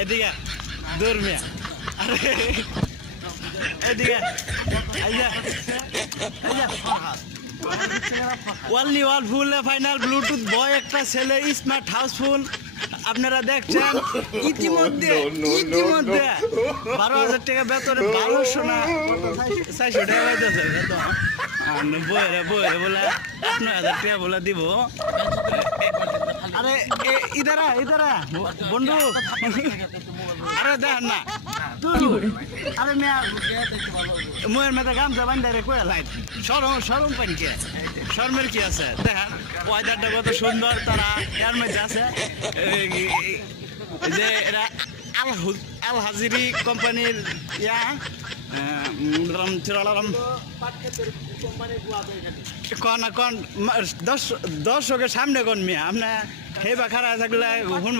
এদিকে দূর মিয়া আরে এদিকে only one full final Bluetooth boy একটা ছেলে স্মার্ট হাউসফুল আপনারা দেখছেন ইতিমধ্যে 12,000 টাকা বেতনে 1200 না 400 টাকা পাইতেছে বেতন বইরে বলে 9,000 টাকা বলে দিব আরে ইদারা বন্ধু আরে দেখেন না আরে মেয়া মুয়ের মেয়েটা গামছা বান্ধারে কয়ে লাইন সরম পান কে শর্মের কি আছে দেখেন ওয়েদারটা কত সুন্দর তারা এর মধ্যে আছে যে এরা আল হাজিরি কোম্পানির কন দর্শকের সামনে কোন মিয়া আপনার সেই বা খারাপ থাকলে শুনবো